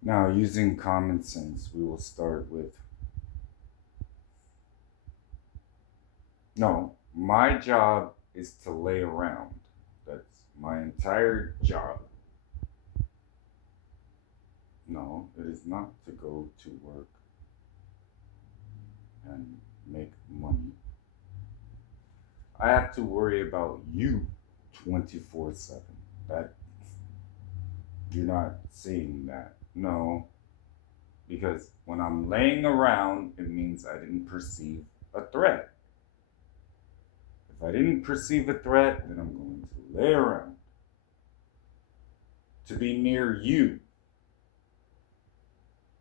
Now, using common sense, we will start with no, my job is to lay around. That's my entire job. No, it is not to go to work and make money. I have to worry about you 24/7. That you're not seeing that. No, because when I'm laying around, it means I didn't perceive a threat. If I didn't perceive a threat, then I'm going to lay around to be near you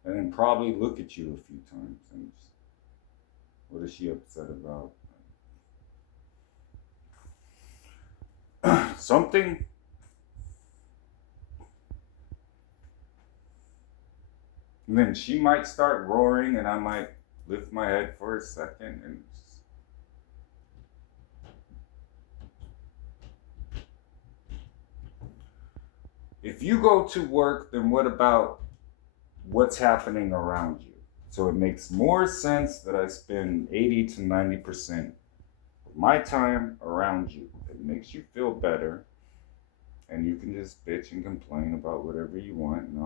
and then probably look at you a few times and just, what is she upset about? Something. And then she might start roaring, and I might lift my head for a second and just, if you go to work, then what about what's happening around you? So it makes more sense that I spend 80 to 90% of my time around you. It makes you feel better, and you can just bitch and complain about whatever you want, and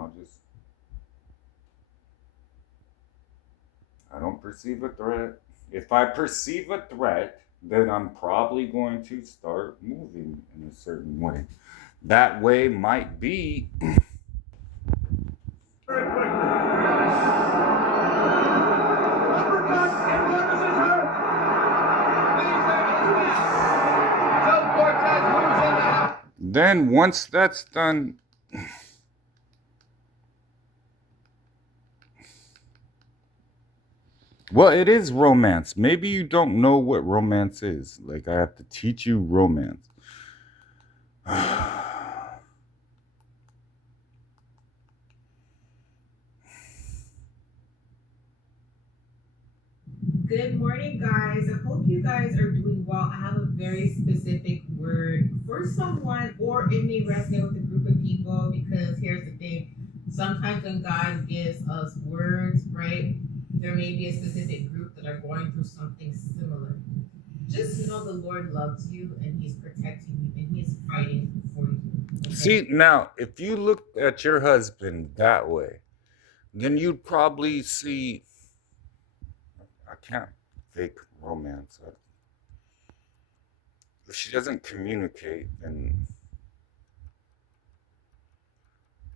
I don't perceive a threat. If I perceive a threat, then I'm probably going to start moving in a certain way. That way might be. Then once that's done, well, it is romance. Maybe you don't know what romance is. Like, I have to teach you romance. Good morning, guys. I hope you guys are doing well. I have a very specific word for someone, or it may resonate with a group of people because here's the thing. Sometimes when God gives us words, right, there may be a specific group that are going through something similar. Just know the Lord loves you and He's protecting you and He's fighting for you. Okay? See, now, if you look at your husband that way, then you'd probably see. I can't fake romance. If she doesn't communicate, then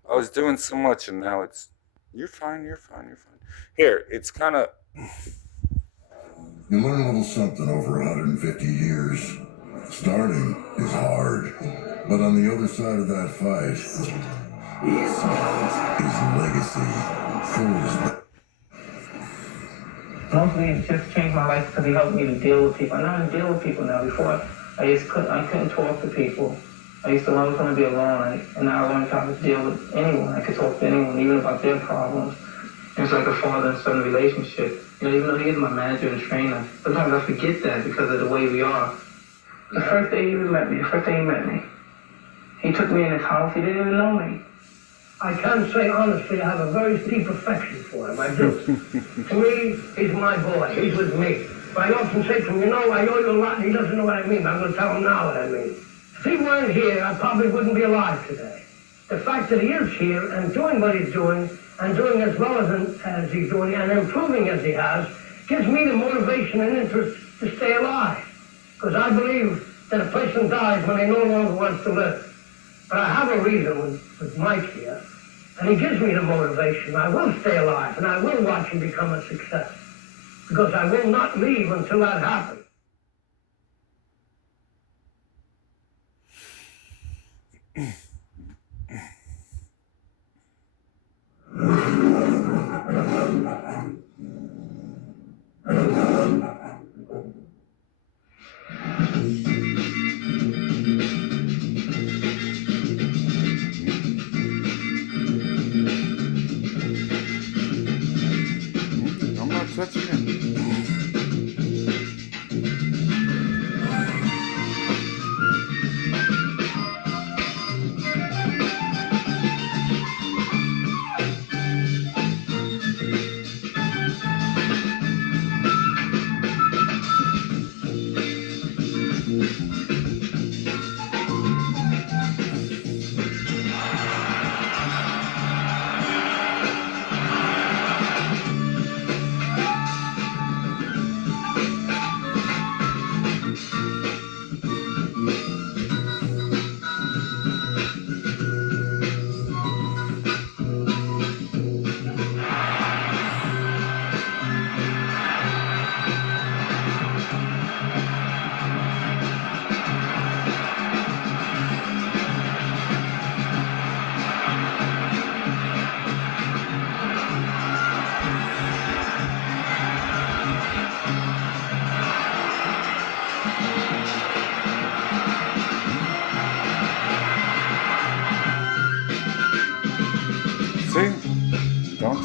I was doing so much, and now it's you're fine, you're fine, you're fine. Here, it's kind of. You learn a little something over 150 years. Starting is hard, but on the other side of that fight is legacy. Full. Mostly it just changed my life because he helped me to deal with people. I know how to deal with people now. Before I couldn't talk to people. I used to always want to be alone, and now I learned how to deal with anyone. I could talk to anyone, even about their problems. It's like a father and son relationship. Even though he is my manager and trainer, sometimes I forget that because of the way we are. The first day he met me, he took me in his house. He didn't even know me. I can say honestly, I have a very deep affection for him. I do. To me, he's my boy. He's with me. But I often say to him, I owe you a lot, and he doesn't know what I mean. But I'm going to tell him now what I mean. If he weren't here, I probably wouldn't be alive today. The fact that he is here and doing what he's doing, and doing as well as he's doing, and improving as he has, gives me the motivation and interest to stay alive. Because I believe that a person dies when they no longer wants to live. But I have a reason with Mike here, and he gives me the motivation. I will stay alive, and I will watch him become a success, because I will not leave until that happens. I'm not touching it.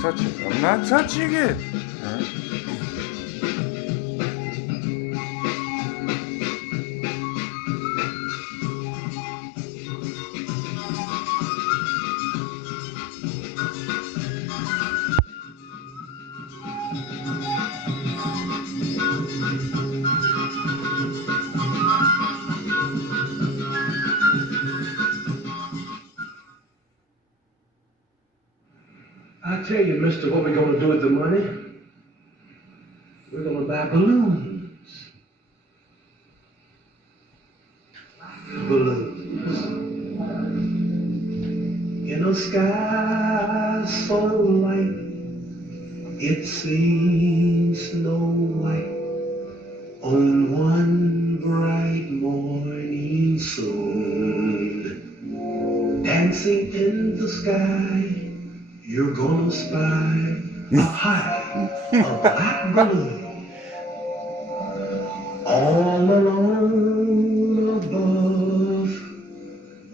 touch it. I'm not touching it. All right. I tell you, mister, what we're gonna do with the money? We're gonna buy balloons. Balloons. In a sky so light, it seems Snow White on one bright morning soon. Dancing in the sky, you're gonna spy a high, a black balloon. All alone above,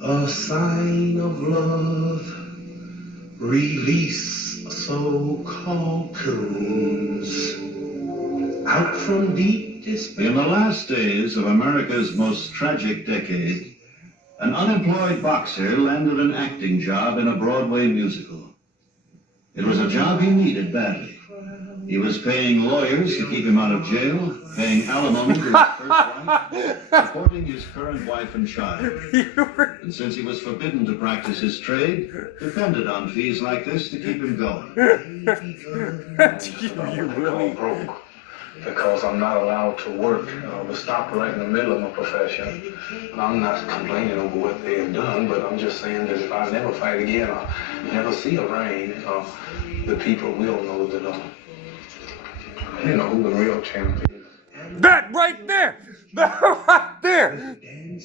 a sign of love. Release so-called coons out from deep despair. In the last days of America's most tragic decade, an unemployed boxer landed an acting job in a Broadway musical. It was a job he needed badly. He was paying lawyers to keep him out of jail, paying alimony to his first wife, supporting his current wife and child. And since he was forbidden to practice his trade, depended on fees like this to keep him going. You really broke because I'm not allowed to work. I was stopped right in the middle of my profession. And I'm not complaining over what they have done, but I'm just saying that if I never fight again, I'll never see a reign, the people will know that, who the real champ is. that right there. That right there.